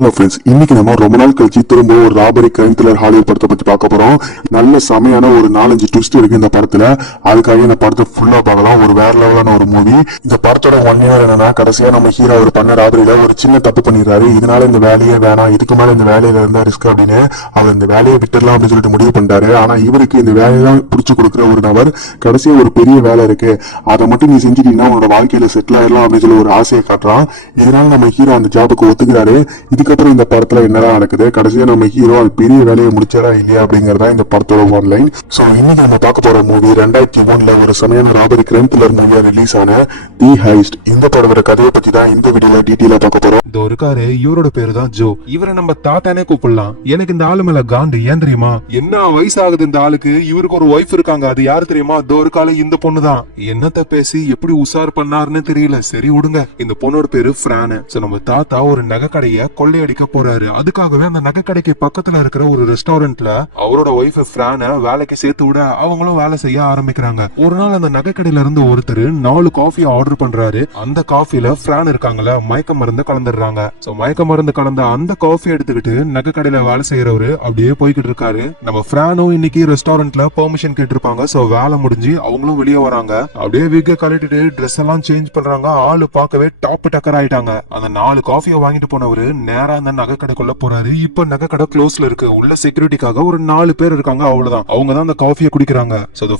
இன்னைக்கு நம்ம ரொம்ப நாள் கழிச்சு திரும்ப ஒரு ராபரி கிரைம் த்ரில்லர் ஹாலிவுட் படத்தை பத்தி பார்க்க போறோம். நல்ல செமையான ஒரு 4-5 ட்விஸ்ட் இருக்கு இந்த படத்துல. அதுக்காக இந்த படத்தை ஃபுல்லா பார்க்கலாம். ஒரு வேற லெவலான ஒரு மூவி. இந்த படத்தோட ஒன் இயர் என்னன்னா, கடைசியா நம்ம ஹீரோ ஒரு பண்ண ராபரியில ஒரு சின்ன தப்பு பண்ணிடுறாரு. இதனால இந்த வேலையே வேணாம், இதுக்கு மேல இந்த வேலையில இருந்தா ரிஸ்க் அப்படின்னு அவர் இந்த வேலையை விட்டுடலாம் அப்படின்னு சொல்லிட்டு முடிவு பண்ணிட்டாரு. ஆனா இவருக்கு இந்த வேலையெல்லாம் புடிச்சு கொடுக்குற ஒரு நபர் கடைசியா ஒரு பெரிய வேலை இருக்கு, அதை மட்டும் நீ செஞ்சுட்டீங்கன்னா உன்னோட வாழ்க்கையில செட்டில் ஆயிடலாம் அப்படின்னு சொல்லி ஒரு ஆசையை காட்டுறான். இதனால நம்ம ஹீரோ அந்த ஜாபுக்கு ஒத்துக்கிறாரு. இதுக்கப்புறம் இந்த படத்துல என்னதான் நடக்குது, கடைசியா நம்ம ஹீரோ அது பெரிய வேலையை முடிச்சாரா இல்லையா அப்படிங்கறதா இந்த படத்தோட ஒன்லைன். சோ இன்னைக்கு நம்ம பார்க்க போற மூவி 2001 ஒரு சமையான ராபரி கிரைம் த்ரில்லர் மூவியா ரிலீஸ் ஆன தி ஹைஸ்ட். இந்த படத்தோட கதையை பத்தி தான் இந்த வீடியோல டீடைலா பார்க்க போறோம். இதோ இருக்காரு, இவரோட பேரு தான் ஜோ. இவரை நம்ம தாத்தானே கூப்பிடலாம். எனக்கு இந்த ஆளு மேல காண்டு ஏன் தெரியுமா? என்ன வயசு ஆகுது இந்த ஆளுக்கு? இவருக்கு ஒரு ஒய்ஃப் இருக்காங்க, அது யாரு தெரியுமா? இதோ இருக்கால இந்த பொண்ணு தான். என்னத்த பேசி எப்படி உசார் பண்ணாருன்னு தெரியல. சரி விடுங்க. இந்த பொண்ணோட பேரு பிரான். நம்ம தாத்தா ஒரு நகை கடைய கொள்ளையடிக்க போறாரு. அதுக்காகவே அந்த நகை கடைக்கு பக்கத்துல இருக்கிற ஒரு ரெஸ்டாரண்ட்ல அவரோட ஒய்ஃப் பிரான வேலைக்கு சேர்த்து விட அவங்களும் வேலை செய்ய ஆரம்பிக்கிறாங்க. ஒரு நாள் அந்த நகை கடையில இருந்து ஒருத்தர் 4 காஃபி ஆர்டர் பண்றாரு. அந்த காஃபில பிரான் இருக்காங்கல்ல, மயக்க மருந்து கலந்துடுறாங்க. மயக்க மருந்து கலந்த அந்த காஃபி எடுத்துக்கிட்டு நகை கடையில வேலை செய்யறவரு அப்படியே போய்கிட்டு இருக்காரு. நம்ம பிரானும் இன்னைக்கு ரெஸ்டாரண்ட்ல பெர்மிஷன் கேட்டிருப்பாங்க. சோ வேலை முடிஞ்சு அவங்களும் வெளியே வராங்க. அப்படியே வீக்க கழட்டிட்டு ட்ரெஸ் எல்லாம் சேஞ்ச் பண்றாங்க. ஆளு பார்க்கவே டாப் டக்கர் ஆயிட்டாங்க. அந்த 4 காஃபியை வாங்கிட்டு போனவரு நேரா அந்த நகை கடைக்குள்ள போறாரு. இப்ப நகை கடை க்ளோஸ்ல இருக்கு. உள்ள செக்யூரிட்டிக்காக ஒரு 4 பேர் இருக்காங்க. அவ்வளவுதான், அவங்க தான் அந்த காஃபியை குடிக்கிறாங்க.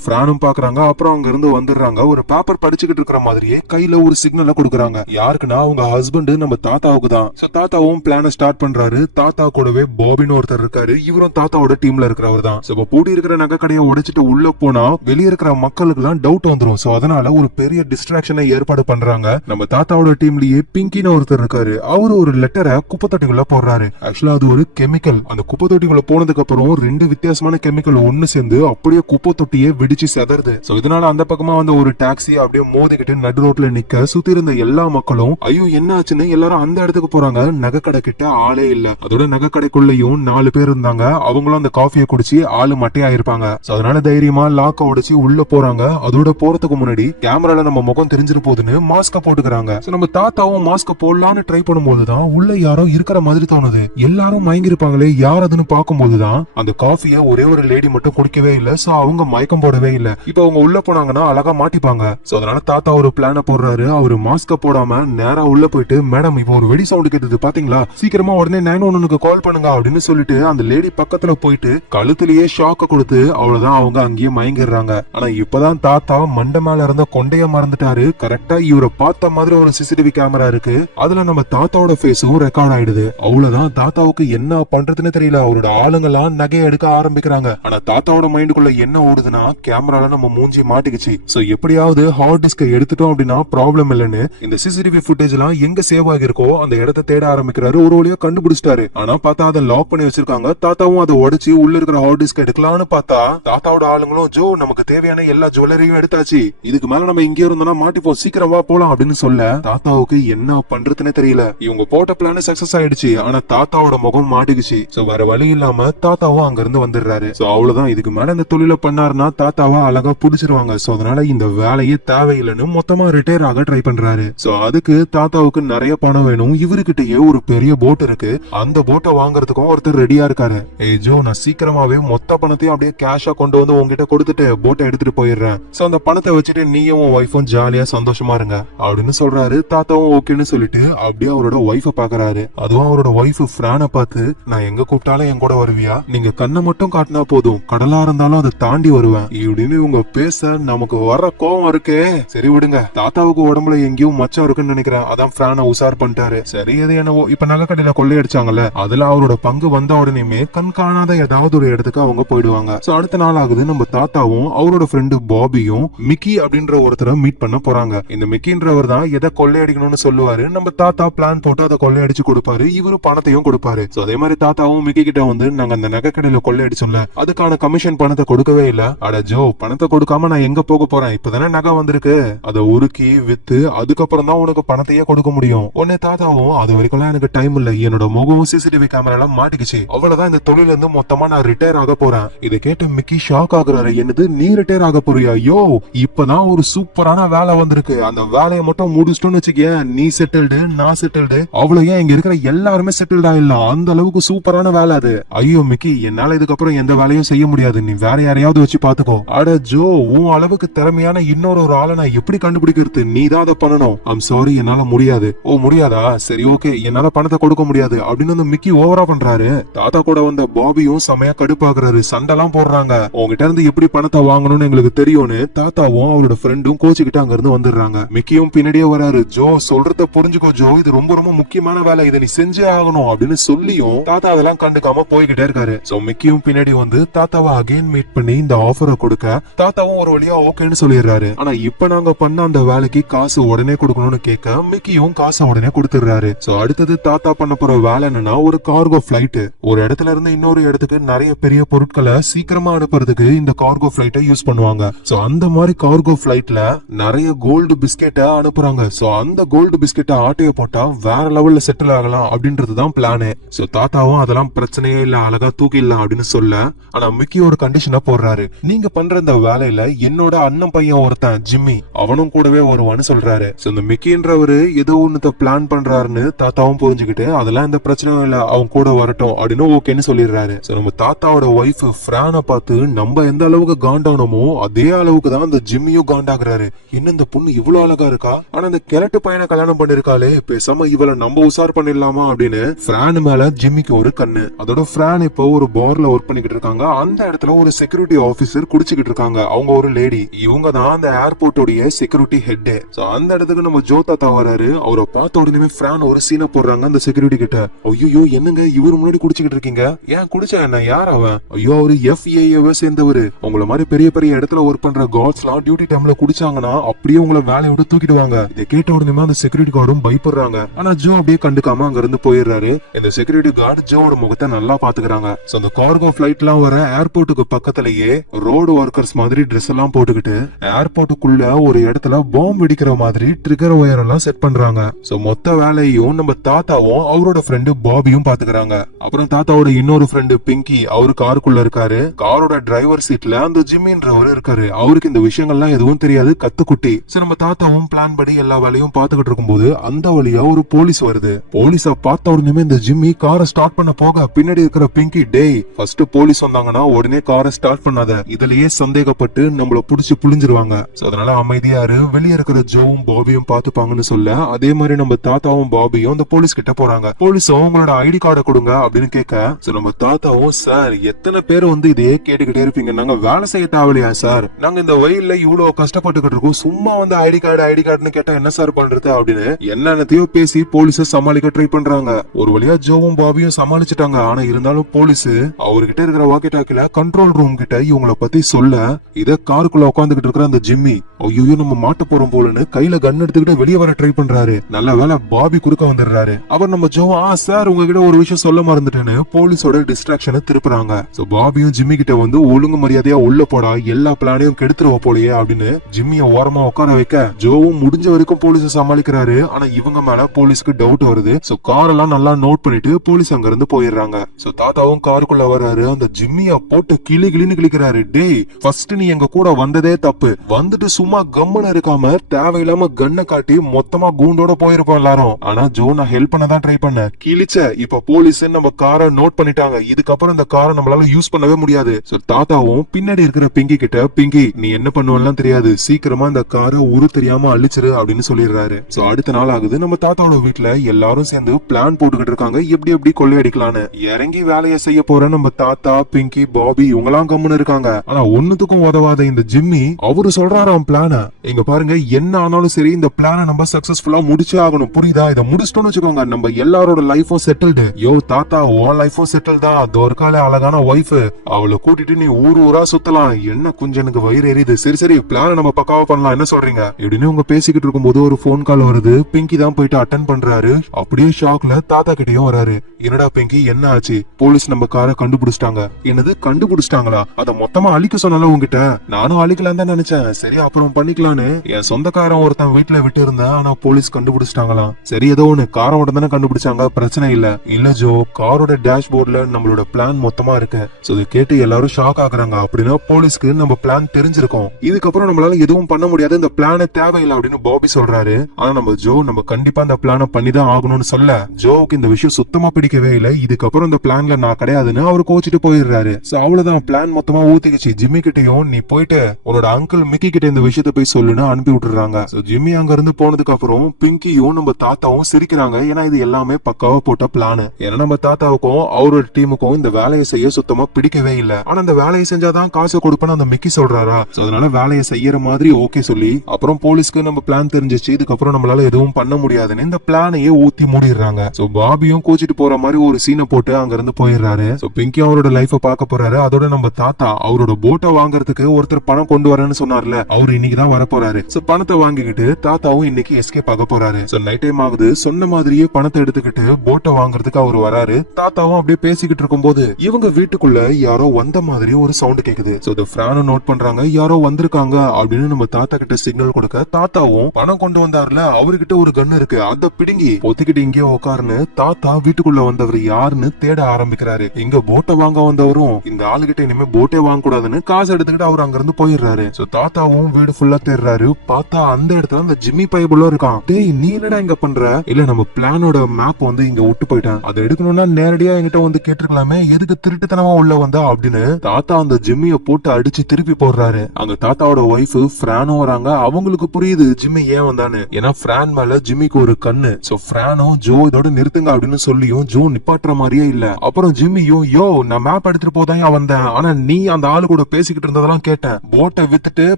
பிரானும் பாக்குறாங்க. அப்புறம் அங்க இருந்து வந்துடுறாங்க. ஒரு பேப்பர் படிச்சுக்கிட்டு இருக்கிற மாதிரியே கையில ஒரு சிக்னலை கொடுக்குறாங்க. யாருக்குன்னா அவங்க ஹஸ்பண்ட் நம்ம தாத்தாவுக்கு தான். தாத்தாவும் பிளான ஸ்டார்ட் பண்றாரு. தாத்தா கூடவே பாபின்னு ஒருத்தர் இருக்காரு. இவரும் தாத்தாவோட டீம்ல இருக்கிறவர் தான். பூட்டி இருக்கிற நகை கடையை உடைச்சிட்டு உள்ள போனா வெளியே இருக்கிற மக்களுக்கு எல்லாம் டவுட் வந்துரும். அதனால ஒரு பெரிய டிஸ்ட்ராக்ஷனை ஏற்பாடு பண்றாங்க. நம்ம தாத்தாவோட டீம்லயே பிங்கின்னு ஒருத்தர் இருக்காரு. அவரு ஒரு லெட்டரை குப்பை தொட்டிக்குள்ள போடுறாரு. ஆக்சுவலா அது ஒரு கெமிக்கல். அந்த குப்பை தொட்டிக்குள்ள போனதுக்கு அப்புறம் 2 வித்தியாசமான கெமிக்கல் ஒண்ணு சேர்ந்து அப்படியே குப்பை தொட்டியே வெடிச்சு செதறுது. இதனால அந்த பக்கமா வந்து ஒரு டாக்ஸி அப்படியே மோதிக்கிட்டு நடு ரோட்ல நிக்க சுத்தி இருந்த எல்லா மக்களும் ஐயோ என்ன ஆச்சுன்னு எல்லாரும் அந்த இடத்துக்கு போறாங்க. நகை கடை கிட்ட ஆளே இல்ல. அதோட நகை கடைக்குள்ளயும் 4 பேர் இருந்தாங்க. அவங்களும் அந்த காஃபியை குடிச்சு ஆளு மட்டையா இருப்பாங்க. அதனால தைரியமா லாக்க உடைச்சு உள்ள போறாங்க. அதோட போறதுக்கு முன்னாடி கேமரால நம்ம முகம் தெரிஞ்சிரு போதுன்னு மாஸ்க போட்டுக்கிறாங்க. நம்ம தாத்தாவும் மாஸ்க போடலான்னு ட்ரை பண்ணும்போதுதான் உள்ள யாரோ இருக்கிற மாதிரி தோணுது. எல்லாரும் மயங்கி இருப்பாங்களே, யார் அதுன்னு பார்க்கும்போதுதான் அந்த காஃபியை ஒரே ஒரு லேடி மட்டும் குடிக்கவே இல்ல. அவங்க மயக்கம் போடவே இல்ல. இப்ப அவங்க உள்ள போனாங்கன்னா அழகா மாட்டிப்பாங்க. அதனால தாத்தா ஒரு பிளான போடுறாரு. அவரு மாஸ்க போடாம நேரா உள்ள போயிட்டு, மேடம் இப்ப ஒரு வெடி சவுண்ட் கேட்டது பாத்தீங்களா, சீக்கிரமா உடனே 911க்கு கால் பண்ணுங்க அப்படின்னு சொல்லிட்டு அந்த லேடி பக்கத்துல போயிட்டு கழுத்துலயே ஷாக்க கொடுத்து அவ்வளவுதான் அவங்க அங்கேயே மயங்கிடுறாங்க. ஆனா இப்பதான் தாத்தா மண்டை மேல இருந்த கொண்டைய மறந்துட்டாரு. கரெக்டா இவரை பார்த்த மாதிரி ஒரு சிசிடிவி கேமரா இருக்கு. அதுல நம்ம தாத்தாவோட ஃபேஸும் ரெக்கார்ட் ஆயிடுது. அவ்வளவுதான், தாத்தாவுக்கு என்ன பண்றதுன்னு தெரியல. அவரோட ஆளுங்கெல்லாம் நகையை எடுக்க ஆரம்பிக்கிறாங்க. ஆனா தாத்தாவோட மைண்டுக்குள்ள என்ன ஓடுதுன்னா, கேமரால நம்ம மூஞ்சி மாட்டிக்கிச்சு. எப்படியாவது ஹார்ட் டிஸ்கை எடுத்துட்டோம் அப்படின்னா ப்ராப்ளம் இல்லன்னு இந்த சிசிடிவி ஃபுட்டேஜ் எல்லாம் எங்க சேவ் ஆகிருக்கோ அந்த இடத்தை தேட ஆரம்பிக்கிறாரு. ஒரு வழியா கண்டுபிடிச்சிட்டாரு. ஆனா பார்த்தா அதை லாக் பண்ணி வச்சிருக்காங்க. தாத்தாவும் அதை உடைச்சு உள்ள இருக்கிற ஹார்ட் டிஸ்க் எடுக்கலாம்னு பார்த்தா தாத்தாவோட ஆளுங்களும் ஜோ நமக்கு தேவையான எல்லா ஜுவல்லரியும் எடுத்தாச்சு, இதுக்கு மேல நம்ம இங்கே இருந்தோம்னா மாட்டிப்போம், சீக்கிரம் வா போலாம் அப்படின்னு சொல்ல தாத்தாவுக்கு என்ன பண்றதுன்னு தெரியல. இவங்க போட்ட பிளான் சக்சஸ் ஆயிடுச்சு. ஆனா தாத்தாவோட முகம் மாட்டிக்குச்சு. வேற வழி இல்லாம தாத்தாவும் அங்க இருந்து வந்துடுறாரு. அவ்வளவுதான், இதுக்கு மேல இந்த தொழில பண்ணாருன்னா தாத்தாவா அழகா புடிச்சிருவாங்க. அதனால இந்த வேலையே தேவையில்லைன்னு மொத்தமா ரிட்டையர் ஆக ட்ரை பண்றாரு. அதுக்கு தாத்தாவுக்கு நிறைய பணம் வேணும். இவருக்கிட்டயே ஒரு பெரிய போட் இருக்கு. அந்த போட்டை வாங்குறதுக்கும் ஒருத்தர் ரெடியா இருக்காரு. ஏய் ஜோ, நான் சீக்கிரமாவே மொத்த பணத்தையும் அப்படியே கேஷா கொண்டு வந்து உங்ககிட்ட கொடுத்துட்டு போட்டை எடுத்துட்டு போயிடுறேன். அந்த பணத்தை வச்சுட்டு நீயும் உன் ஒய்ஃபும் ஜாலியா சந்தோஷமா இருங்க அப்படின்னு சொல்றாரு. தாத்தாவும் ஓகேன்னு சொல்லிட்டு அப்படியே அவரோட ஒய்ஃப பாக்குறாரு. அதுவும் அவரோட ஒய்ஃப் பிரான பார்த்து, நான் எங்க கூப்பிட்டாலும் என் கூட வருவியா, நீங்க கண்ணை மட்டும் காட்டினா போதும், கடலா இருந்தாலும் அதை தாண்டி வருவேன் இப்படின்னு இவங்க பேச நமக்கு வர கோவம் இருக்கே. சரி விடுங்க, தாத்தாவுக்கு உடம்புல எங்கேயும் மச்சம் இருக்குன்னு நினைக்கிறேன். அதான் பிரான உசார் பண்ணிட்டாரு. சரி எது என்னவோ. இப்ப நகை கடையில கொள்ளையடிச்சாங்கல்ல, அதுல அவரோட பங்கு வந்த உடனேயுமே கண் காணாத ஏதாவது ஒரு இடத்துக்கு அவங்க போயிடுவாங்க. அடுத்த நாள் ஆகுது. நம்ம தாத்தாவும் அவரோட ஃப்ரெண்டு பாபியும் மிக்கி அப்படின்ற ஒருத்தரை மீட் பண்ண போறாங்க. இந்த மிக்கின்றவர் தான் எதை கொள்ளையடிக்கணும்னு சொல்லுவாரு. நம்ம தாத்தா பிளான் போட்டு அதை கொள்ளையடிச்சு கொடுப்பாரு. இவரு பணத்தையும் கொடுப்பாரு. அதே மாதிரி தாத்தாவும் மிக்கி கிட்ட வந்து, நாங்க அந்த நகை கடையில கொள்ளையடிச்சோம்ல, அதுக்கான கமிஷன் பணத்தை கொடுக்கவே இல்ல. அட ஜோ, பணத்தை கொடுக்காம நான் எங்க போக போறேன், இப்பதானே நகை வந்திருக்கு, அதை உருக்கி வித்து அதுக்கப்புறம் தான் உனக்கு பணத்தையே கொடுக்க முடியும். உடனே தாத்தாவும், அது வரைக்கும் எனக்கு டைம் இல்ல, என்னோட முகமும் சிசிடிவி கேமரா மாட்டிக்கிச்சு, அவ்வளவுதான், இந்த தொழில இருந்து மொத்தமா நான் ரிட்டையர் ஆக போறேன். இதை கேட்டு மிக்கி ஷாக் ஆகுறாரு. என்னது, நீ ரிட்டையர் ஆக போறியா? யோ, இப்பதான் ஒரு சூப்பரான வேலை வந்திருக்கு, அந்த வேலையை மட்டும் முடிச்சிட்டோன்னு வச்சுக்க, நீ செட்டில்டு, நான் செட்டில்டு, அவ்வளவு ஏன் இங்க இருக்கிற எல்லாருமே செட்டில்ட் ஆயிடலாம். அந்த அளவுக்கு சூப்பரான வேலை அது. ஐயோ மிக்கி, என்னால இதுக்கப்புறம் எந்த வேலையும் செய்ய முடியாது, நீ வேற யாரையாவது வச்சு பாத்துக்கோ. அட ஜோ, உன் அளவுக்கு திறமையான இன்னொரு ஆளை நான் எப்படி கண்டுபிடிக்கிறது? நீ தான் அதை பண்ணணும். ஐம் சாரி, என்னால முடியாது. ஓ முடியாதா? சரி ஓகே, என்னால பணத்தை கொடுக்க முடியாது அப்படின்னு அந்த மிக்கி ஓவரா பண்றாரு. தாத்தா கூட வந்த பாபியும் செமையா கடுப்பாக்குறாரு. சண்டெல்லாம் போடுறாங்க. உங்ககிட்ட இருந்து எப்படி பணத்தை வாங்கணும்னு எங்களுக்கு தெரியும்னு தாத்தாவும் அவரோட ஃப்ரெண்டும் கோச்சுக்கிட்டு அங்க இருந்து வந்துடுறாங்க. மிக்கியும் பின்னாடியே வராரு. ஜோ சொல்றத புரிஞ்சுக்கோ ஜோ, இது ரொம்ப ரொம்ப முக்கியமான வேலை, இதை நீ செஞ்சே ஆகணும் அப்படின்னு சொல்லியும் தாத்தா அதெல்லாம் கண்டுக்காம போய்கிட்டே இருக்காரு. சோ மிக்கியும் பின்னாடி வந்து தாத்தாவை அகைன் மீட் பண்ணி இந்த ஆஃபரை கொடுக்க தாத்தாவும் ஒரு வழியா ஓகேன்னு சொல்லிடுறாரு. ஆனா இப்ப நாங்க பண்ண அந்த வேலைக்கு காசு உடனே கொடுக்கணும்னு கேட்க மிக்கியும் காசை உடனே கொடுத்துடுறாரு. சோ அடுத்தது தாத்தா பண்ண போற வேலை என்னன்னா ஒரு கார்கோ பிளைட். ஒரு இடத்துல இருந்து இன்னொரு இடத்துக்கு நிறைய பெரிய பொருட்களை சீக்கிரமா அனுப்புறதுக்கு இந்த கார்கோ பிளைட்டை யூஸ் பண்ணுவாங்க. சோ அந்த மாதிரி கார்கோ பிளைட்ல நிறைய கோல்டு பிஸ்கெட்டை அனுப்புறாங்க. சோ அந்த கோல்டு பிஸ்கெட்டை ஆட்டைய போட்டா வேற லெவல்ல செட்டில் ஆகலாம் அப்படின்றதுதான் பிளானு. சோ தாத்தாவும் அதெல்லாம் பிரச்சனையே இல்ல, அழகா தூக்கிடலாம் அப்படின்னு சொல்ல, ஆனா மிக்கி ஒரு கண்டிஷனை போடுறாரு. நீங்க பண்ற இந்த வேலையில என்னோட அண்ணன் பையன் ஒருத்தன் ஜிம்மி, அவனும் கூடவே வருவான்னு சொல்றாரு. சோ இந்த மிக்கின்றவரு ஏதோ ஒண்ணு பிளான் பண்றாருன்னு தாத்தாவும் புரிஞ்சுக்கிட்டு அதெல்லாம் எந்த பிரச்சனையும் இல்ல, அவன் கூட வரட்டும் அப்படின்னு ஓகேன்னு சொல்லிடுறாரு. சோ நம்ம தாத்தாவோட ஒய்ஃப் பிரான பார்த்து நம்ம எந்த அளவுக்கு காண்டானமோ அதே அளவுக்கு தான் அந்த ஜிம்மியும் காண்டாக்குறாரு. என்ன இந்த பொண்ணு இவ்வளவு அழகா இருக்கா, ஆனா இந்த கிழட்டு பையனை கல்யாணம் பண்ணிருக்காளே, பேசாம இவளை நம்ம உசார் பண்ணிடலாமா அப்படின்னு பிரான் மேல ஜிம்மிக்கு ஒரு கண்ணு. அதோட பிரான் இப்போ ஒரு பார்ல ஒர்க் பண்ணிக்கிட்டு இருக்காங்க. அந்த இடத்துல ஒரு செக்யூரிட்டி ஆபீசர் குடிச்சுக்கிட்டு இருக்காங்க. அவங்க ஒரு லேடி. இவங்க தான் அந்த ஏர்போர்ட்டோடைய செக்யூரிட்டி ஹெட். சோ அந்த இடத்துக்கு நம்ம ஜோ தாத்தா வராரு. அவரை பார்த்த உடனே பிரான் ஒரு சீனை போடுறாங்க அந்த செக்யூரிட்டி கிட்ட. ஐயோ என்னங்க இவரு முன்னாடி குடிச்சுக்கிட்டு இருக்கீங்க, ஏன் குடிச்சா என்ன, யார் அவன்? ஐயோ அவரு FAA சேர்ந்தவரு. உங்களை மாதிரி பெரிய பெரிய இடத்துல ஒர்க் பண்ற கார்ட்ஸ் எல்லாம் டியூட்டி டைம்ல குடிச்சாங்கன்னா அப்படியே உங்களை வேலையை விட்டு தூக்கிடுவாங்க. இதை கேட்ட உடனே அந்த செக்யூரிட்டி கார்டும் பயப்படுறாங்க. ஆனா ஜோ அப்படியே கண்டுக்காம அங்க இருந்து போயிடுறாரு. இந்த செக்யூரிட்டி கார்டு ஜோவோட முகத்தை நல்லா பாத்துக்கிறாங்க. அந்த கார்கோ பிளைட் எல்லாம் வர ஏர்போர்ட்டுக்கு பக்கத்திலேயே ரோடு ஒர்க்கர்ஸ் மாதிரி ட்ரெஸ் எல்லாம் போட்டுக்கிட்டு ஏர்போர்ட்டுக்குள்ள ஒரு இடத்துல பாம்பு வெடிக்கிற மாதிரி ட்ரிகர் ஒயர் எல்லாம் செட் பண்றாங்க. சோ மொத்த வேலையும் நம்ம தாத்தாவும் அவரோட ஃப்ரெண்டு பாபியும் பாத்துக்கிறாங்க. அப்புறம் தாத்தாவோட இன்னொரு ஃப்ரெண்டு பிங்கி, அவரு காருக்குள்ள இருக்காரு. காரோட டிரைவர் சீட்ல அந்த ஜிம்மின்றவர் இருக்காரு. அவருக்கு இந்த விஷயங்கள்லாம் எதுவும் தெரியாது, கத்துக்குட்டி. சோ நம்ம தாத்தாவும் பிளான் படி எல்லா வேலையும் பாத்துக்கிட்டு இருக்கும்போது அந்த வழியா ஒரு போலீஸ் வருது. போலீஸ பார்த்த உடனே இந்த ஜிம்மி காரை ஸ்டார்ட் பண்ண போக பின்னாடி இருக்கிற பிங்கி, டேய் ஃபர்ஸ்ட் போலீஸ் வந்தாங்கன்னா உடனே காரை ஸ்டார்ட் பண்ணாத, இதுலயே சந்தேகப்பட்டு நம்மள புடிச்சு புளிஞ்சிருவாங்க. சோ அதனால அமைதியாரு, வெளியே இருக்கிற ஜோவும் பாபியும் பாத்துப்பாங்கன்னு சொல்ல, அதே மாதிரி நம்ம தாத்தாவும் பாபியும் அந்த போலீஸ் கிட்ட போறாங்க. போலீஸும் உங்களோட ஐடி கார்டை கொடுங்க அப்படின்னு கேட்க, சோ நம்ம தாத்தாவும், சார் எத்தனை பேர் வந்து இதே கேட்டுக்கிட்டே இருப்பீங்க, நாங்க வேலை செய்ய தேவையா சார், நாங்க இந்த வெயில்ல இவ்வளவு கஷ்டப்பட்டுக்கிட்டு இருக்கோம், சும்மா வந்து ஐடி கார்டுன்னு கேட்டா என்ன சார் பண்றது அப்படின்னு என்னென்னத்தையோ பேசி போலீஸ சமாளிக்க ட்ரை பண்றாங்க. ஒரு வழியா ஜோவும் பாபியும் சமாளிச்சுட்டாங்க. ஆனா இருந்தாலும் போலீஸ் அவர்கிட்ட இருக்கிற வாக்கி டாக்கில கண்ட்ரோல் ரூம் கிட்ட இவங்கள பத்தி சொல்ல, இத காருக்குள்ள உட்காந்துக்கிட்டு இருக்கிற அந்த ஜிம்மி, ஐயோ நம்ம மாட்ட போறோம் போலன்னு கையில கன் எடுத்துக்கிட்டு வெளியே வர ட்ரை பண்றாரு. நல்ல வேலை பாபி குறுக்க வந்துடுறாரு. அவர் நம்ம ஜோ, சார் உங்ககிட்ட ஒரு விஷயம் சொல்ல மறந்துட்டேன்னு போலீஸோட டிஸ்ட்ராக்ஷனை திருப்புறாங்க. சோ பாபியும் ஜிம்மி கிட்ட வந்து ஒழுங்கு மரியாதையா உள்ள போடா, எல்லா பிளானையும் கெடுத்துருவ போலயே அப்படின்னு ஜிம்மிய ஓரமா உட்கார வைக்க, ஜோவும் முடிஞ்ச வரைக்கும் போலீஸ சமாளிக்கிறாரு. ஆனா இவங்க மேல போலீஸ்க்கு டவுட் வருது. சோ கார் எல்லாம் நல்லா நோட் பண்ணிட்டு போலீஸ் அங்க இருந்து போயிடுறாங்க. சோ தாத்தாவும் காருக்குள்ள வர்றாரு. அந்த ஜிம்மிய போட்டு கிளின்னு கிளிக்கிறாரு. டேய் ஃபர்ஸ்ட் நீ எங்க கூட வந்ததே தப்பு, வந்துட்டு சும்மா கம்முன்னு இருக்காம தேவையில்லாம கண்ணை காட்டி மொத்தமா கூண்டோட போயிருப்போம் எல்லாரும். ஆனா ஜோ நான் ஹெல்ப் பண்ண தான் ட்ரை பண்ண, கிழிச்ச. இப்ப போலீஸ் நம்ம காரை நோட் பண்ணிட்டாங்க, இதுக்கப்புறம் இந்த காரை நம்மளால யூஸ் பண்ணவே முடியாது. சோ தாத்தாவும் பின்னாடி இருக்கிற பிங்கி கிட்ட, பிங்கி நீ என்ன பண்ணுவெல்லாம் தெரியாது, சீக்கிரமா இந்த காரை உரு தெரியாம அழிச்சிரு அப்படின்னு சொல்லிடுறாரு. சோ அடுத்த நாள் ஆகுது. நம்ம தாத்தாவோட வீட்டுல எல்லாரும் சேர்ந்து பிளான் போட்டுக்கிட்டு இருக்காங்க, எப்படி எப்படி கொள்ளையடிக்கலான்னு. இறங்கி வேலையை செய்ய போற நம்ம தாத்தா, பிங்கி, பாபி இவங்கெல்லாம் கம்முன்னு இருக்காங்க. ஆனா ஒண்ணுத்துக்கும் உதவாத இந்த ஜிம்மி அவரு சொல்றாராம் பிளான, இங்க பாருங்க என்ன ஆனாலும் சரி இந்த பிளான நம்ம சக்சஸ்ஃபுல்லா முடிச்சே ஆகணும், புரியுதா? இதை முடிச்சிட்டோம்னு வச்சுக்கோங்க நம்ம எல்லாரோட லைஃபும் செட்டில்டு. யோ தாத்தா உன் லைஃபும் செட்டில் தான், தோற்கால அழகான ஒய்ஃப், அவளை கூட்டிட்டு நீ ஊர் ஊரா சுத்தலாம். என்ன கொஞ்சம் எனக்கு வயிறு எரியுது, சரி சரி பிளான நம்ம பக்காவா பண்ணலாம், என்ன சொல்றீங்க இப்படின்னு உங்க பேசிக்கிட்டு இருக்கும்போது ஒரு போன் கால் வருது. பிங்கி தான் போயிட்டு அட்டன் பண்றாரு. அப்படியே ஷாக்ல தாத்தா கிட்டயும் வராரு. என்னடா பிங்கி என்ன ஆச்சு? போலீஸ் நம்ம காரை கண்டுபிடிச்சிட்டாங்க. என்னது கண்டுபிடிச்சிட்டாங்களா? அத மொத்தமா அழிக்க சொன்னால உங்ககிட்ட. நானும் அழிக்கலாம் தான் நினைச்சேன், சரி அப்புறம் பண்ணிக்கலான்னு என் சொந்தக்காரன் ஒருத்தன் வீட்டுல விட்டு இருந்தேன். ஆனா போலீஸ் கண்டுபிடிச்சிட்டாங்களாம். சரி ஏதோ ஒண்ணு காரோட தானே கண்டுபிடிச்சாங்க, பிரச்சனை இல்ல. இல்ல ஜோ, காரோட டேஷ்போர்ட்ல நம்மளோட பிளான் மொத்தமா இருக்கு. சோ இதை கேட்டு எல்லாரும் ஷாக் ஆகுறாங்க. அப்படின்னா போலீஸ்க்கு நம்ம பிளான் தெரிஞ்சிருக்கோம், இதுக்கப்புறம் நம்மளால எதுவும் பண்ண முடியாது, இந்த பிளான தேவையில்லை அப்படின்னு பாபி சொல்றாரு. ஆனா நம்ம ஜோ நம்ம கண்டிப்பா அந்த பிளான பண்ணிதான் ஆகணும்னு சொல்ல, ஜோவுக்கு இந்த விஷயம் சுத்தமா பிடிக்கவே இல்ல. இதுக்கப்புறம் இந்த பிளான்ல நான் கிடையாதுன்னு அவரு கோச்சிட்டு போயிடுறாரு. சோ அவ்வளவுதான், பிளான் மொத்தமா ஊத்திக்கிச்சு. ஜிம்மி கிட்டயும் நீ போயிட்டு உன்னோட அங்கிள் மிக்கி கிட்ட இந்த விஷயத்த போய் சொல்லுன்னு அனுப்பி விட்டுறாங்க. சோ ஜிம்மி அங்க இருந்து போனதுக்கு அப்புறம் பிங்கியும் நம்ம தாத்தாவும் சிரிக்கிறாங்க. ஏன்னா இது எல்லாமே பக்காவா போட்ட பிளான். ஏன்னா நம்ம தாத்தாவுக்கும் அவரோட டீமுக்கும் இந்த வேலையை செய்ய சுத்தமா பிடிக்கவே இல்ல. ஆனா அந்த வேலையை செஞ்சாதான் காசு கொடுப்பேன்னு அந்த மிக்கி சொல்றாரா. சோ அதனால வேலையை செய்யற மாதிரி ஓகே சொல்லி அப்புறம் போலீஸ்க்கு நம்ம பிளான் தெரிஞ்சிச்சு. இதுக்கப்புறம் நம்மளால எதுவும் பண்ண முடியாதுன்னு இந்த பிளானையே ஊத்தி மூடிடுறாங்க. சோ பாபியும் கூச்சிட்டு போற மாதிரி ஒரு சீனை போட்டு அங்க இருந்து போயிடுறாரு. சோ பிங்கி அவரோட லைஃப பார்க்க போறாரு. அதோட நம்ம தாத்தா அவரோட போட்டை வாங்குறதுக்கு ஒருத்தர் பணம் கொண்டு வரேன்னு சொன்னார்ல, அவரு இன்னைக்குதான் வர போறாரு. சோ பணத்தை வாங்கிக்கிட்டு தாத்தாவும் இன்னைக்கு எஸ்கேப் ஆக போறாரு. சோ நைட் டைம் ஆகுது. சொன்ன மாதிரியே பணத்தை எடுத்துக்கிட்டு போட்டை வாங்குறதுக்கு அவர் வராரு. தாத்தாவும் அப்படியே பேசிக்கிட்டு இருக்கும்போது இவங்க வீட்டுக்குள்ள யாரோ வந்த மாதிரி ஒரு சவுண்ட் கேக்குது. சோ இந்த பிரானும் நோட் பண்றாங்க, யாரோ வந்திருக்காங்க அப்படின்னு நம்ம தாத்தா கிட்ட சிக்னல் கொடுக்க தாத்தாவும் பணம் கொண்டு வந்தாருல அவர்கிட்ட ஒரு கன் இருக்கு, அத பிடுங்கி பொத்திக்கிட்டு இங்கே உட்காருன்னு தாத்தா வீட்டுக்குள்ள வந்தவர் யாருன்னு தேட ஆரம்பிக்கிறாரு. இங்க போட்டை வாங்க வந்தவரும் இந்த ஆளுகிட்ட இனிமே போட்டே வாங்க கூடாதுன்னு காசு எடுத்துக்கிட்டு அவர் அங்க இருந்து போயிடுறாரு. சோ தாத்தாவும் வீடு ஃபுல்லா தேடுறாரு. பார்த்தா அந்த இடத்துல அந்த ஜிம்மி பைபிளும் இருக்கான். டேய் நீ என்னடா இங்க பண்ற? இல்ல நம்ம பிளானோட மேப் வந்து இங்க விட்டு போயிட்டேன், அதை எடுக்கணும்னா நேரடியா என்கிட்ட வந்து கேட்டிருக்கலாமே, எதுக்கு திருட்டுத்தனமா உள்ள வந்தா அப்படின்னு தாத்தா அந்த ஜிம்மிய போட்டு அடிச்சு திருப்பி போடுறாரு. அங்க தாத்தாவோட ஒய்ஃப் பிரானும் வராங்க. அவங்களுக்கு புரியுது ஜிம்மி ஏன் வந்தான்னு. ஏன்னா பிரான் மேல ஜிம்மிக்கு ஒரு கண்ணு. சோ பிரானும் ஜோ இதோட நிறுத்துங்க அப்படின்னு சொல்லியும் ஜோ நிப்பாட்டுற மாதிரியே இல்ல. அப்புறம் ஜிம்மியும் யோ நான் மேப் எடுத்துட்டு போதான் வந்தேன், ஆனா நீ அந்த ஆளு கூட பேசிக்கிட்டு இருந்ததெல்லாம் கேட்டேன், போட்டை வித்துட்டு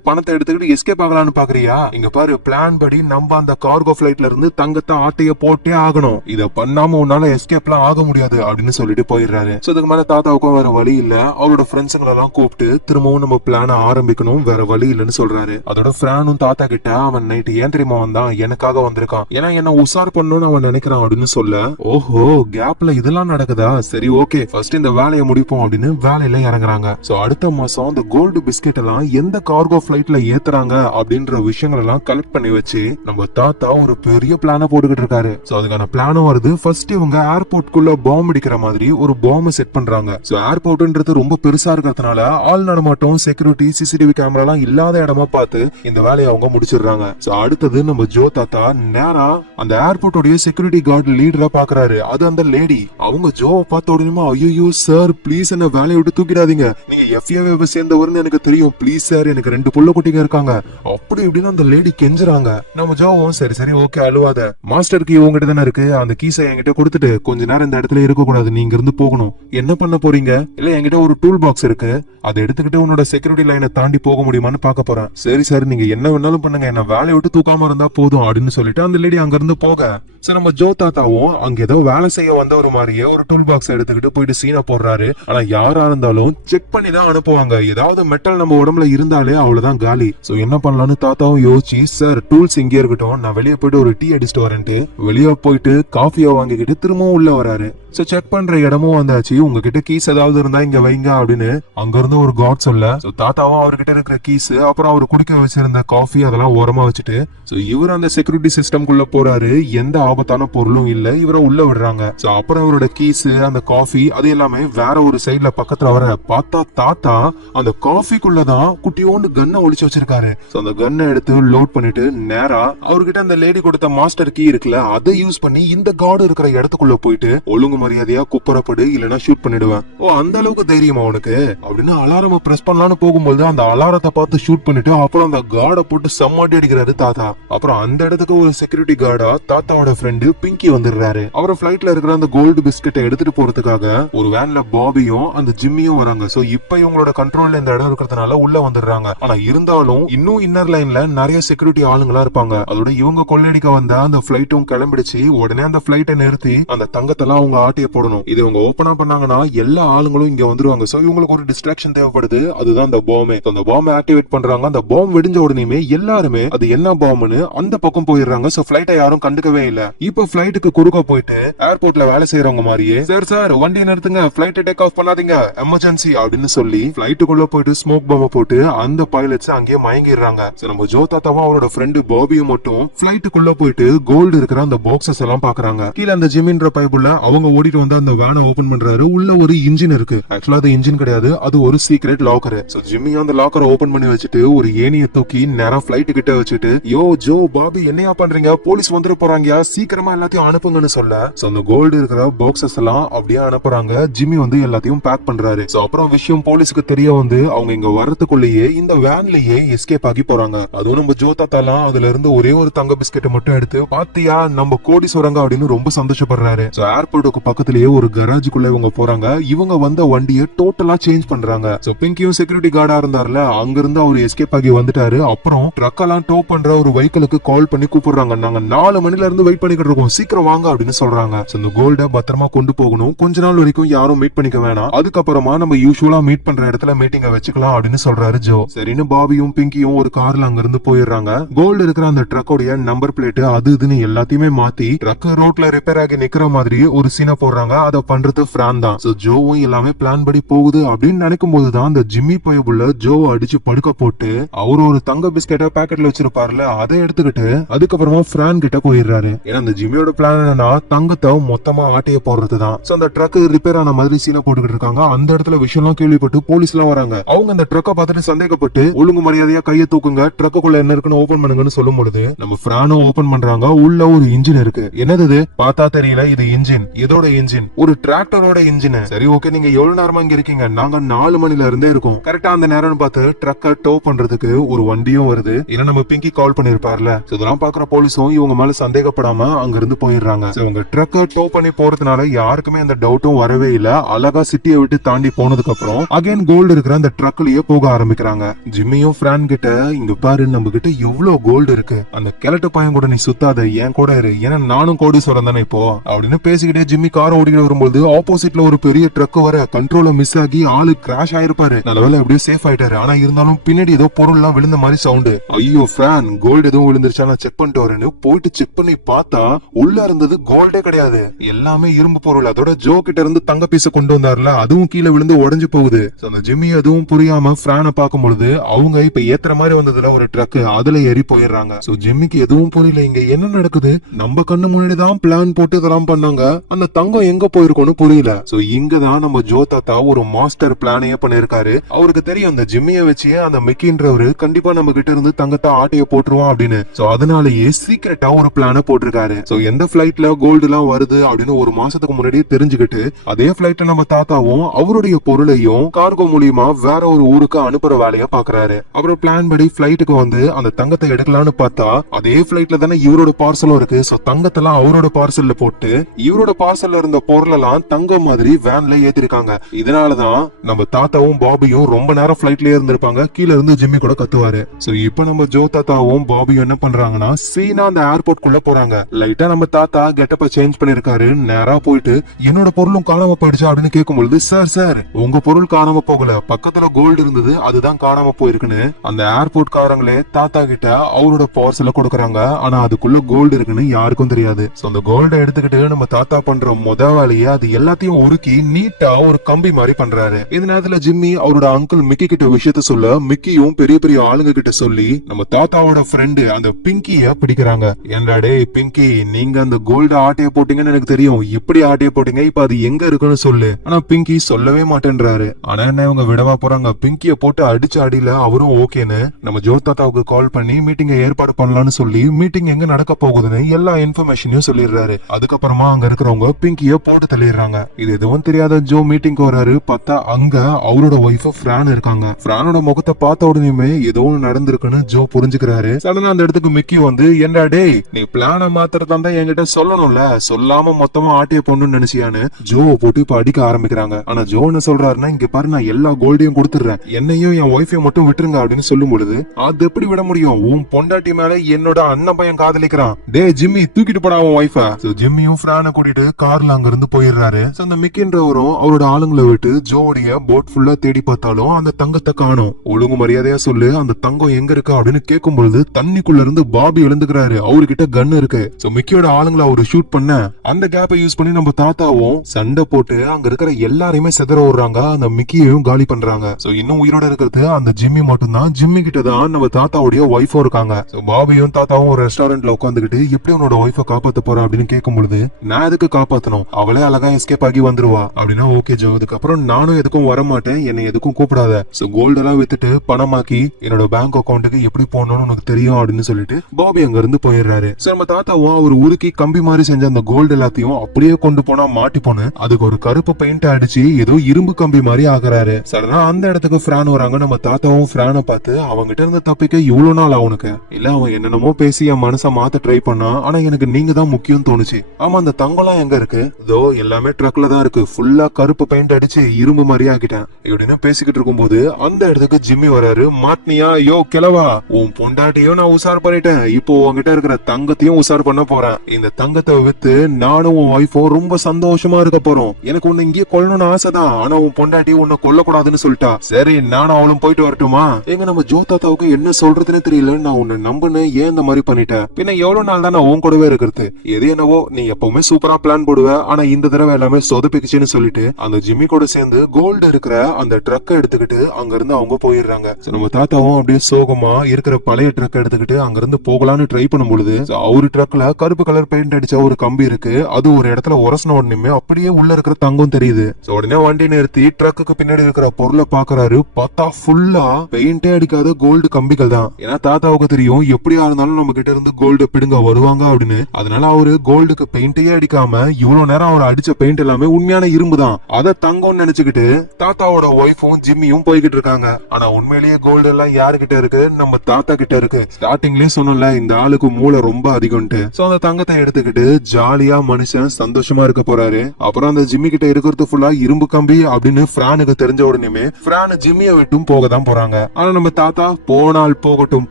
பணத்தை எடுத்துக்கிட்டு எஸ்கேப் ஆகலான்னு பாக்குறியா? இங்க பாரு, பிளான் படி நம்ம அந்த கார்கோ பிளைட்ல இருந்து தங்கத்தை ஆட்டைய போட்டே ஆகணும், இத பண்ணாம உன்னால எஸ்கேப்லாம் ஆக முடியாது அப்படின்னு சொல்லிட்டு போயிடுறாரு. சோ இதுக்கு மேல தாத்தாவுக்கும் வேற வழி இல்ல. அவரோட ஃப்ரெண்ட்ஸுங்களை எல்லாம் கூப்பிட்டு திரும்பவும் நம்ம பிளான ஆரம்பிக்கணும், வேற வழி இல்லன்னு சொல்றாரு. அதோட பிரானும் தாத்தா கிட்ட அவன் நைட்டு ஏன் தெரியுமா வந்தான், எனக்காக வந்திருக்கான், ஏன்னா என்ன உசார் பண்ணணும்னு அவன் நினைக்கிறான் அப்படின்னு சொல்ல, ஓஹோ கேப்ல இதெல்லாம் நடக்குதா, சரி ஓகே ஃபர்ஸ்ட் இந்த வேலையை முடிப்போம் அப்படின்னு வேலையில இறங்குறாங்க. சோ அடுத்த மாசம் அந்த கோல்டு பிஸ்கெட் எல்லாம் எந்த கார்கோ பிளைட்ல ஏத்துறாங்க அப்படின்ற விஷயங்கள் எல்லாம் கலெக்ட் பண்ணி வச்சு நம்ம தாத்தா ஒரு பெரிய பிளான போட்டுக்கிட்டு இருக்காரு. சோ அதுக்கான பிளானும் வருது. ஃபர்ஸ்ட் இவங்க ஏர்போர்ட்குள்ள பாம்பு அடிக்கிற மாதிரி ஒரு பாம்பு செட் பண்றாங்க. சோ ஏர்போர்ட்ன்றது ரொம்ப பெருசா இருக்கிறதுனால ஆள் நடமாட்டம், செக்யூரிட்டி, சிசிடிவி கேமரா எல்லாம் இல்லாத இடமா பார்த்து இந்த வேலையை அவங்க முடிச்சிடுறாங்க. சோ அடுத்தது நம்ம ஜோ தாத்தா நேரா அந்த ஏர்போர்ட்டோட செக்யூரிட்டி கார்டு லீடரா பாக்குறாரு. அது அந்த லேடி. அவங்க ஜோவை பார்த்த உடனே ஐயோ சார் ப்ளீஸ் என்ன வேலையை விட்டு தூக்கிடாதீங்க, நீங்க எஃப்ஏவை சேர்ந்தவர்னு எனக்கு தெரியும், ப்ளீஸ் சார் எனக்கு 2 புள்ள குட்டிங்க இருக்காங்க அப்படி இப்படின்னு அந்த லேடி கெஞ்சுறாங்க. நம்ம ஜோவும் சரி சரி ஓகே அழுவாத, மாஸ்டர் கீ உங்ககிட்ட தானே இருக்கு, அந்த கீஸை என்கிட்ட கொடுத்துட்டு கொஞ்ச நேரம் இந்த இடத்துல இருக்க கூடாது, நீங்க இருந்து போகணும், என்ன பண்ண போறீங்க? இல்ல என்கிட்ட ஒரு டூல் பாக்ஸ் இருக்கு, அதை எடுத்துக்கிட்டு உன்னோட செக்யூரிட்டி லைனை தாண்டி போக முடியுமான்னு பாக்க போறேன். சரி சார் நீங்க என்ன வேணாலும் பண்ணுங்க, என்ன வேலையை விட்டு தூக்காம இருந்தா போதும் அப்படின்னு சொல்லிட்டு அந்த லேடி அங்க இருந்து போக, சரி நம்ம ஜோ தாத்தாவும் அங்க ஏதோ வேலை செய்ய வந்தவர் மாதிரியே ஒரு டூல் பாக்ஸ் எடுத்துக்கிட்டு போயிட்டு சீனை போடுறாரு. ஆனா யாரா இருந்தாலும் செக் பண்ணி தான் அனுப்புவாங்க, ஏதாவது மெட்டல் நம்ம உடம்புல இருந்தாலே அவ்வளவுதான் காலி. சோ என்ன பண்ணலாம்னு தாத்தாவும் யோசிச்சு, சார் டூல்ஸ் இங்கே இருக்கட்டும், நான் வெளியே போயிட்டு ஒரு டீ அடிச்சுட்டு வரேன்ட்டு வெளியே போயிட்டு காஃபியா வாங்கிக்கிட்டு திரும்பவும் உள்ள வராரு. சோ செக் பண்ற இடமும் வந்தாச்சு, உங்ககிட்ட கீஸ் ஏதாவது இருந்தா இங்க வைங்க அப்படின்னு அங்க இருந்து ஒரு காட் சொல்ல, சோ தாத்தாவும் அவர்கிட்ட இருக்கிற கீஸ் அப்புறம் அவர் குடிக்க வச்சிருந்த காஃபி அதெல்லாம் ஓரமா வச்சுட்டு சோ இவர் அந்த செக்யூரிட்டி சிஸ்டம்குள்ள போறாரு. எந்த ஆபத்தான பொருளும் இல்ல, இவரை உள்ள விடுறாங்க. சோ அப்புறம் இவரோட கீஸ் அந்த காஃபி அது எல்லாமே வேற ஒரு சைட்ல பக்கத்துல வர பார்த்தா தாத்தா அந்த காஃபிக்குள்ளதான் குட்டியோண்டு கன்னை ஒளிச்சு வச்சிருக்காரு. சோ அந்த கன்னை எடுத்து லோட் பண்ணிட்டு நேரா அவர்கிட்ட அந்த லேடி கொடுத்த மாஸ்டர் கீ இருக்குல்ல, அதை யூஸ் பண்ணி இந்த கார்டு இருக்கிற இடத்துக்குள்ள போயிட்டு ஒழுங்கு மரியாதையா குப்பரப்படு இல்லனா ஷூட் பண்ணிடுவேன். ஓ அந்த அளவுக்கு தைரியமா உனக்கு அப்படின்னு அலாரம பிரஸ் பண்ணலான்னு போகும்போது அந்த அலாரத்தை பார்த்து ஷூட் பண்ணிட்டு அப்புறம் அந்த கார்டை போட்டு சம்மாட்டி அடிக்கிறாரு தாத்தா. அப்புறம் அந்த இடத்துக்கு ஒரு செக்யூரிட்டி கார்டா தாத்தாவோட ஃப்ரெண்டு பிங்கி வந்துடுறாரு. அவரை பிளைட்ல இருக்கிற அந்த கோல்டு பிஸ்கெட்டை எடுத்துட்டு போறதுக்காக ஒரு வேன்ல பாபியும் அந்த ஜிம்மியும் வராங்க. சோ இப்ப இவங்களோட கண்ட்ரோல்ல இந்த இடம் இருக்கிறதுனால உள்ள வந்துடுறாங்க. ஆனா இருந்தாலும் இன்னும் இன்னர் லைன்ல நிறைய செக்யூரிட்டி ஆளுங்களா இருப்பாங்க. அதோட இவங்க கொள்ளையடிக்க வந்த அந்த பிளைட்டும் கிளம்பிடுச்சு. உடனே அந்த பிளைட்டை நிறுத்தி அந்த தங்கத்தெல்லாம் அவங்க ஆட்டிய போடணும். இது இவங்க ஓபனா பண்ணாங்கன்னா எல்லா ஆளுங்களும் இங்க வந்துருவாங்க. சோ இவங்களுக்கு ஒரு டிஸ்ட்ராக்ஷன் தேவைப்படுது, அதுதான் அந்த பாம்பே. அந்த பாம்பை ஆக்டிவேட் பண்றாங்க. அந்த பாம்பு வெடிஞ்ச உடனே எல்லாருமே அது என்ன பாம்புன்னு அந்த பக்கம் போயிடுறாங்க. சோ பிளைட்டை யாரும் கண்டுக்கவே இல்ல. இப்ப பிளைட்டுக்கு குறுக்க போயிட்டு ஏர்போர்ட்ல வேலை செய்யறவங்க மாதிரியே சார் வண்டியை நிறுத்துங்க, பிளைட்டை டேக் ஆஃப் பண்ணாதீங்க, எமர்ஜென்சி அப்படின்னு சொல்லி பிளைட்டுக்குள்ள போயிட்டு ஸ்மோக் பாம்பை போட்டு அந்த பைலட்ஸ் அங்கேயே மயங்கிடுறாங்க. நம்ம ஜோ தாத்தாவும் அவரோட ஃப்ரெண்டு பாபியும் மட்டும் பிளைட்டுக்குள்ள போயிட்டு கோல்டு இருக்கிற அந்த பாக்ஸஸ் எல்லாம் பாக்குறாங்க. கீழே அந்த ஜிமின்ற பைப்புல அவங்க ஓடிட்டு வந்து அந்த வேனை ஓபன் பண்றாரு. உள்ள ஒரு இன்ஜின் இருக்கு. ஆக்சுவலா அது இன்ஜின் கிடையாது, அது ஒரு சீக்ரெட் லாக்கர். சோ ஜிம்மி அந்த லாக்கரை ஓபன் பண்ணி வச்சுட்டு ஒரு ஏணியை தூக்கி நேரா பிளைட் கிட்ட வச்சுட்டு, யோ ஜோ பாபி என்னையா பண்றீங்க, போலீஸ் வந்துட போறாங்க, சீக்கிரமா எல்லாத்தையும் அனுப்புங்கன்னு சொல்ல சோ அந்த கோல்டு இருக்கிற பாக்ஸஸ் எல்லாம் அப்படியே அனுப்புறாங்க. ஜிம்மி வந்து எல்லாத்தையும் பேக் பண்றாரு. சோ அப்புறம் விஷயம் போலீஸுக்கு தெரிய வந்து அவங்க இங்க வர்றதுக்குள்ளேயே இந்த வேன்லயே எஸ்கேப் ஆகி போறாங்க. அதுவும் நம்ம ஜோ தாத்தாலாம் அதுல இருந்து ஒரே ஒரு தங்க பிஸ்கெட் மட்டும் எடுத்து பாத்தியா நம்ம கோடீஸ்வரங்க அப்படின்னு ரொம்ப சந்தோஷப்படுறாரு. சோ ஏர்போர்ட்டுக்கு பக்கத்திலேயே ஒரு கராஜுக்குள்ள இவங்க போறாங்க. இவங்க வந்த வண்டியை டோட்டலா சேஞ்ச் பண்றாங்க. சோ பிங்கியும் செக்யூரிட்டி கார்டா இருந்தார்ல அங்க இருந்து அவர் எஸ்கேப் ஆகி வந்துட்டாரு. அப்புறம் ட்ரக் எல்லாம் டோ பண்ற ஒரு வெஹிக்கிளுக்கு கால் பண்ணி கூப்பிடுறாங்க. நாங்க 4 மணில இருந்து வெயிட் பண்ணிக்கிட்டு இருக்கோம், சீக்கிரம் வாங்க அப்படின்னு சொல்றாங்க. இந்த கோல்ட பத்திரமா கொண்டு போகணும், கொஞ்ச நாள் வரைக்கும் யாரும் மீட் பண்ணிக்க வேணாம், அதுக்கப்புறமா நம்ம யூசுவலா மீட் பண்ற இடத்துல மீட்டிங்க வச்சுக்கலாம் அப்படின்னு சொல்றாரு ஜோ. சரின்னு பாபியும் பிங்கியும் ஒரு கார்ல அங்க இருந்து போயிடுறாங்க. கோல்டு இருக்கிற அந்த ட்ரக்கோடைய நம்பர் பிளேட் அது இதுன்னு எல்லாத்தையுமே மாத்தி ட்ரக் ரோட்ல ரிப்பேர் ஆகி நிக்கிற மாதிரி ஒரு சீனை போடுறாங்க. அதை பண்றது பிரான் தான். சோ ஜோவும் எல்லாமே பிளான் படி போகுது அப்படின்னு நினைக்கும் போதுதான் அந்த ஜிம்மி பயபுள்ள ஜோவை அடிச்சு படுக்க போட்டு அவரு ஒரு தங்க பிஸ்கெட்டை பாக்கெட்ல வச்சிருப்பாருல அதை எடுத்துக்கிட்டு அதுக்கப்புறமா பிரான் கிட்ட போயிடுறாரு. ஏன்னா அந்த ஜிம்மியோட பிளான் என்னன்னா தங்கத்தை மொத்தமா ஆட்டைய போடுறதுதான். சோ அந்த ட்ரக் ரிப்பேர் ஆன மாதிரி சீனை போட்டுக்கிட்டு இருக்காங்க. அந்த இடத்துல விஷயம் எல்லாம் கேள்விப்பட்டு போலீஸ் எல்லாம் வராங்க. அவங்க அந்த ட்ரக்கை பார்த்துட்டு சந்தேகப்பட்டு ஒழுங்கு மரியாதையா கையை தூக்குங்க, ட்ரக்குள்ள என்ன இருக்குன்னு ஓபன் பண்ணுங்கன்னு சொல்லும் பொழுது நம்ம பிரானும் ஓபன் பண்றாங்க. உள்ள ஒரு இன்ஜின் இருக்கு. என்னது பார்த்தா தெரியல, இது இன்ஜின். இதோட இன்ஜின் ஒரு டிராக்டரோட இன்ஜின். சரி ஓகே, நீங்க எவ்வளவு நேரமா இங்க இருக்கீங்க? நாங்க 4 மணில இருந்தே இருக்கோம். கரெக்டா அந்த நேரம் பார்த்து ட்ரக்க டோ பண்றதுக்கு ஒரு வண்டியும் வருது. ஏன்னா நம்ம பிங்கி கால் பண்ணிருப்பார்ல. இதெல்லாம் பாக்குற போலீஸும் இவங்க மேல சந்தேகப்படாம அங்க இருந்து போயிடுறாங்க. இவங்க ட்ரக்க டோ பண்ணி போறதுனால யாருக்குமே அந்த டவுட்டும் வரவே இல்ல. அழகா சிட்டியை விட்டு தாண்டி போனதுக்கு அப்புறம் அகைன் கோல்டு இருக்கிற அந்த ட்ரக்லயே போக ஆரம்பிக்கிறாங்க. ஜிம்மியும் பிரான் கிட்ட இங்க பாரு நம்ம கிட்ட எவ்வளவு கோல்டு இருக்கு, அந்த கிழட்டு பையன் கூட நீ சுத்தாத, என் கூட இரு, ஏன்னா நானும் கோடீஸ்வரன் தானே இப்போ அப்படின்னு பேசிக்கிட்டே ஜிம்மி கார் ஓடிக்கிட்டு வரும்போது ஆப்போசிட்ல ஒரு பெரிய ட்ரக் வர கண்ட்ரோல மிஸ் ஆகி ஆளு கிராஷ் ஆயிருப்பாரு. நல்லவேளை எப்படியோ சேஃப் ஆயிட்டாரு. ஆனா இருந்தாலும் பின்னாடி ஏதோ பொருள் எல்லாம் விழுந்த மாதிரி சவுண்ட். ஐயோ பிரான், கோல்டு எதுவும் விழுந்துருச்சா நான் செக் பண்ணிட்டு வரேன்னு போயிட்டு செக் பண்ணி பார்த்தா உள்ள இருந்தது கோல்டே கிடையாது, எல்லாமே இரும்பு பொருள். அதோட ஜோ கிட்ட இருந்து தங்க பீச கொண்டு வந்தாருல அதுவும் கீழே விழுந்து உடைஞ்சு போகுது. அந்த ஜிம்மி அதுவும் புரியாம பிரானை பார்க்கும் பொழுது அவங்க இப்ப ஏத்துற மாதிரி வந்ததுல ஒரு ட்ரக் அதுல ஏறி போயிடுறாங்க. சோ ஜிம்மிக்கு எதுவும் புரியல, இங்க என்ன நடக்குது, நம்ம கண்ணு முன்னாடி தான் பிளான் போட்டு இதெல்லாம் பண்ணாங்க, அந்த தங்கம் எங்க போயிருக்கும்னு புரியல. சோ இங்கதான் நம்ம ஜோ தாத்தா ஒரு மாஸ்டர் பிளானையே பண்ணிருக்காரு. அவருக்கு தெரியும் அந்த ஜிம்மிய வச்சு அந்த மிக்கின்றவரு கண்டிப்பா நம்ம கிட்ட இருந்து தங்கத்தை ஆட்டைய போட்டுருவான் அப்படின்னு. சோ அதனாலயே சீக்கிரட்டா ஒரு பிளான போட்டிருக்காரு. சோ எந்த பிளைட்ல கோல்டு எல்லாம் வருது அப்படின்னு ஒரு மாசத்துக்கு முன்னாடியே தெரிஞ்சுக்கிட்டு அதே பிளைட்ல நம்ம தாத்தாவும் அவருடைய பொருளையும் கார்கோ மூலியமா வேற ஒரு ஊருக்கு அனுப்புற வேலைய பாக்குறாரு. அப்புறம் பிளான் படி பிளைட்டுக்கு வந்து அந்த தங்கத்தை எடுக்கலாம்னு பார்த்தா அதே பிளைட்ல தானே இவரோட பார்சலும் இருக்கு. சோ தங்கத்தெல்லாம் அவரோட பார்சல்ல போட்டு இவரோட பார்சல்ல இருந்த பொருள் எல்லாம் தங்கம் மாதிரி வேன்ல ஏத்திருக்காங்க. இதனாலதான் நம்ம தாத்தாவும் பாபியும் ரொம்ப நேரம் பிளைட்லயே இருந்திருப்பாங்க. கீழ இருந்து ஜிம்மி கூட கத்துவாரு. சோ இப்ப நம்ம ஜோ தாத்தாவும் பாபியும் என்ன பண்றாங்கன்னா சீனா அந்த ஏர்போர்ட் குள்ள போறாங்க. லைட்டா நம்ம தாத்தா கெட்டப்ப சேஞ்ச் பண்ணிருக்காரு. நேரா போயிட்டு என்னோட பொருளும் காணாம போயிடுச்சா அப்படின்னு கேட்கும்பொழுது சார் உங்க பொருள் காணாம போகல, பக்கத்துல கோல்டு இருந்தது அதுதான் காணாம போயிருக்குன்னு அந்த ஏர்போர்ட் காரங்களே தாத்தா கிட்ட அவரோட பார்சல கொடுக்கறாங்க. ஆனா அதுக்குள்ள கோல்டு இருக்குன்னு யாருக்கும் தெரியாது. சோ அந்த கோல்ட எடுத்துக்கிட்டு நம்ம தாத்தா பண்ற முத வேலையே அது எல்லாத்தையும் உருக்கி நீட்டா ஒரு கம்பி மாதிரி பண்றாரு. இந்த நேரத்துல ஜிம்மி அவரோட அங்கிள் மிக்கி கிட்ட விஷயத்த சொல்ல மிக்கியும் பெரிய பெரிய ஆளுங்க கிட்ட சொல்லி நம்ம தாத்தாவோட ஃப்ரெண்டு அந்த பிங்கிய பிடிக்கிறாங்க. ஏன்டா டேய் பிங்கி, நீங்க அந்த கோல்ட ஆட்டைய போட்டீங்கன்னு எனக்கு தெரியும், இப்படி ஆட்டைய போட்டீங்க, இப்ப அது எங்க இருக்குன்னு சொல்லு. ஆனா பிங்கி சொல்லவே மாட்டேன்றாரு. ஆனா என்ன இவங்க விடவா போறாங்க, பிங்கிய போட்டு அடிச்ச அடியில அவரும் ஓகேன்னு நம்ம ஜோ தாத்தாவுக்கு கால் பண்ணி மீட்டிங் ஏற்பாடு பண்ணலாம்னு சொல்லி மீட்டிங் எங்க நடக்க போகுதுன்னு எல்லா இன்ஃபர்மேஷனையும் சொல்லிடுறாரு. அதுக்கப்புறமா அங்க இருக்கிறவங்க பிங்கிய போட்டு தள்ளிடுறாங்க. இது எதுவும் தெரியாத ஜோ மீட்டிங்க்கு வராரு. பார்த்தா அங்க அவரோட ஒய்ஃப் பிரான் இருக்காங்க. பிரானோட முகத்தை பார்த்த உடனே ஏதோ ஒண்ணு நடந்திருக்குன்னு ஜோ புரிஞ்சுக்கிறாரு. சடனா அந்த இடத்துக்கு மிக்கி வந்து என்னடா டேய் நீ பிளான மாத்திரதா என்கிட்ட சொல்லணும்ல, சொல்லாம மொத்தமா ஆட்டிய பொண்ணுன்னு நினைச்சியான்னு ஜோவை போட்டு இப்ப அடிக்க ஆரம்பிக்கிறாங்க. ஆனா ஜோ என்ன சொல்றாருன்னா இங்க பாரு நான் எல்லா கோல்டையும் கொடுத்துறேன், என்னையும் என் ஒய்ஃபையும் மட்டும் விட்டுருங்க அப்படின்னு சொல்லும் பொழுது அது எப்படி விட முடியும், உன் பொண்டாட்டி மேல என்னோட அண்ணன் பையன் காதலிக்கிறான், டே ஜிம்மி தூக்கிட்டு போடா அவன் ஒய்ஃப. ஜிம்மியும் பிரானை கூட்டிட்டு கார்ல அங்க இருந்து போயிடுறாரு. அந்த மிக்கின்றவரும் அவரோட ஆளுங்களை விட்டு ஜோடைய போட் ஃபுல்லா தேடி பார்த்தாலும் அந்த தங்கத்தை காணோம். ஒழுங்கு மரியாதையா சொல்லு அந்த தங்கம் எங்க இருக்கு அப்படின்னு கேட்கும் பொழுது தண்ணிக்குள்ள இருந்து பாபி எழுந்துக்கிறாரு. அவர்கிட்ட கன் இருக்கு. சோ மிக்கியோட ஆளுங்களை அவரு ஷூட் பண்ண அந்த கேப்பை யூஸ் பண்ணி நம்ம தாத்தாவும் சண்டை போட்டு அங்க இருக்கிற எல்லாரையுமே செதற விடுறாங்க. அந்த மிக்கியையும் காலி பண்றாங்க. சோ இன்னும் உயிரோட இருக்கிறது அந்த ஜிம்மி மட்டும் தான். ஜிம்மி கிட்ட தான் நம்ம தாத்தாவுடைய ஒய்ஃபும் இருக்காங்க. சோ பாபியும் தாத்தாவும் ஒரு ரெஸ்டாரண்ட்ல உட்காந்துக்கிட்டு எப்படி உன்னோட ஒய்ஃபை காப்பாத்த போற அப்படின்னு கேட்கும் பொழுது நான் எதுக்கு காப்பாத்தணும், அவளே அழகா எஸ்கேப் ஆகி வந்துருவா அப்படின்னா ஓகே ஜோ, அதுக்கப்புறம் நானும் எதுக்கும் வரமாட்டேன், என்னை எதுக்கும் கூப்பிடாத, சோ கோல்டு எல்லாம் வித்துட்டு பணமாக்கி என்னோட பேங்க் அக்கௌண்ட்டுக்கு எப்படி போகணும்னு உனக்கு தெரியும் அப்படின்னு சொல்லிட்டு பாபி அங்க இருந்து போயிடுறாரு. சோ நம்ம தாத்தாவும் அவர் ஊருக்கு கம்பி மாதிரி செஞ்ச அந்த கோல்டு எல்லாத்தையும் அப்படியே கொண்டு போனா மாட்டி போன அதுக்கு ஒரு கருப்பு பெயிண்ட் அடிச்சு ஏதோ இரும்பு கம்பி மாதிரி ஆகுறாரு. சடனா அந்த இடத்துக்கு பிரான் வராங்க. நம்ம தாத்தாவும் பிரானை பார்த்து அவங்கிட்ட இருந்து தப்பிக்க இவ்வளவு நாள் அவனுக்கு இல்ல, அவன் என்னென்னமோ பேசி என் மனசை மாத்த ட்ரை பண்ணா, ஆனா எனக்கு நீங்க தான் முக்கியம் தோணுச்சு. ஆமா, அந்த தங்கம்லாம் எங்க இருக்கு? இதோ எல்லாமே ட்ரக்ல தான் இருக்கு, ஃபுல்லா கருப்பு பெயிண்ட் அடிச்சு இரும்பு மாதிரி ஆக்கிட்டேன் இப்படின்னு பேசிக்கிட்டு இருக்கும்போது அந்த இடத்துக்கு ஜிம்மி வராரு. மாட்னியா யோ கிளவா, உன் பொண்டாட்டியும் நான் உசார் பண்ணிட்டேன், இப்போ உன்கிட்ட இருக்கிற தங்கத்தையும் உசார் பண்ண போறேன். இந்த தங்கத்தை வித்து நானும் உன் ஒய்ஃபும் ரொம்ப சந்தோஷமா இருக்க போறோம். எனக்கு உன்னை இங்கே கொல்லணும்னு ஆசைதான், ஆனா உன் பொண்டாட்டி உன்னை கொல்லக்கூடாதுன்னு சொல்லிட்டா. சரி, நானும் அவளும் போயிட்டு வரட்டுமா? எங்க நம்ம ஜோ தாத்தாவுக்கு என்ன சொல்றதுன்னு தெரியல. நான் உன்னை நம்புன்னு ஏன் இந்த மாதிரி பண்ணிட்டேன்? பின்ன எவ்வளவு நாள் தான் நான் உன் கூடவே இருக்கிறது? எது என்னவோ, நீ எப்பவுமே சூப்பரா பிளான் போடுவ, ஆனா இந்த தடவை எல்லாமே சொதப்பிக்குச்சுன்னு சொல்லிட்டு அந்த ஜிம்மி கூட சேர்ந்து கோல்டு இருக்கிற அந்த ட்ரக்கை எடுத்துக்கிட்டு அங்க இருந்து அவங்க போயிடுறாங்க. நம்ம தாத்தாவும் அப்படியே சோகமா இருக்கிற பழைய ட்ரக் எடுத்துக்கிட்டு அங்க இருந்து போகலான்னு ட்ரை பண்ணும் பொழுது அவரு ட்ரக்ல கருப்பு கலர் பெயிண்ட் அடிச்ச ஒரு கம்பி இருக்கு. அது ஒரு இடத்துல உரசன உடனே அப்படியே உள்ள இருக்கிற தங்கம் தெரியுது. உடனே வண்டி நிறுத்தி ட்ரக்குக்கு பின்னாடி இருக்கிற பொருளை பாக்குறாரு. பார்த்தா ஃபுல்லா பெயிண்டே அடிக்காத கோல்டு கம்பிகள் தான். ஏன்னா தாத்தாவுக்கு தெரியும் எப்படியா இருந்தாலும் நம்ம கிட்ட இருந்து கோல்டு பிடுங்க வருவாங்க அப்படின்னு. அதனால அவரு கோல்டுக்கு பெயிண்டே அடிக்காம இவ்வளவு நேரம் அவர் அடிச்ச பெயிண்ட் எல்லாமே உண்மையான இரும்பு தான், அதை தங்கம்னு நினைச்சுக்கிட்டு தாத்தாவோட ஒய்ஃபும் ஜிம்மியும் போய்கிட்டு இருக்காங்க. ஆனா உண்மையிலேயே கோல்டு எல்லாம் யாருகிட்ட இருக்கு? நம்ம தாத்தா கிட்ட இருக்கு. ஸ்டார்டிங்லயே சொன்னல இந்த ஆளுக்கு மூளை ரொம்ப அதிகம்ட்டு. சோ அந்த தங்கத்தை எடுத்துக்கிட்டு ஜாலியா மனுஷன் சந்தோஷமா இருக்க போறாரு. அப்புறம் அந்த ஜிம்மி கிட்ட இருக்கிறது ஃபுல்லா இரும்பு கம்பி அப்படின்னு பிரானுக்கு தெரிஞ்ச உடனே பிரான் ஜிம்மியை விட்டும் போக தான் போறாங்க. ஆனா நம்ம தாத்தா போனால் போகட்டும்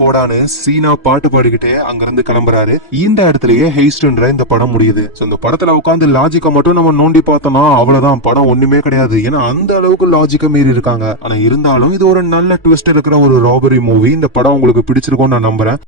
போடான்னு சீனா பாட்டு பாடிக்கிட்டே அங்க இருந்து கிளம்புறாரு. இந்த இடத்துலயே ஹெய்ஸ்ட்ன்ற இந்த படம் முடியுது. இந்த படத்துல உட்காந்து லாஜிக்க மட்டும் நம்ம நோண்டி பார்த்தோம்னா அவ்வளவுதான், படம் ஒண்ணுமே கிடையாது. ஏன்னா அந்த அளவுக்கு லாஜிக்க மீறி இருக்காங்க. ஆனா இருந்தாலும் இது ஒரு நல்ல ட்விஸ்ட் இருக்கிற ஒரு ராபரி மூவி. இந்த படம் உங்களுக்கு பிடிச்சிருக்கும்னு நான் நம்புறேன்.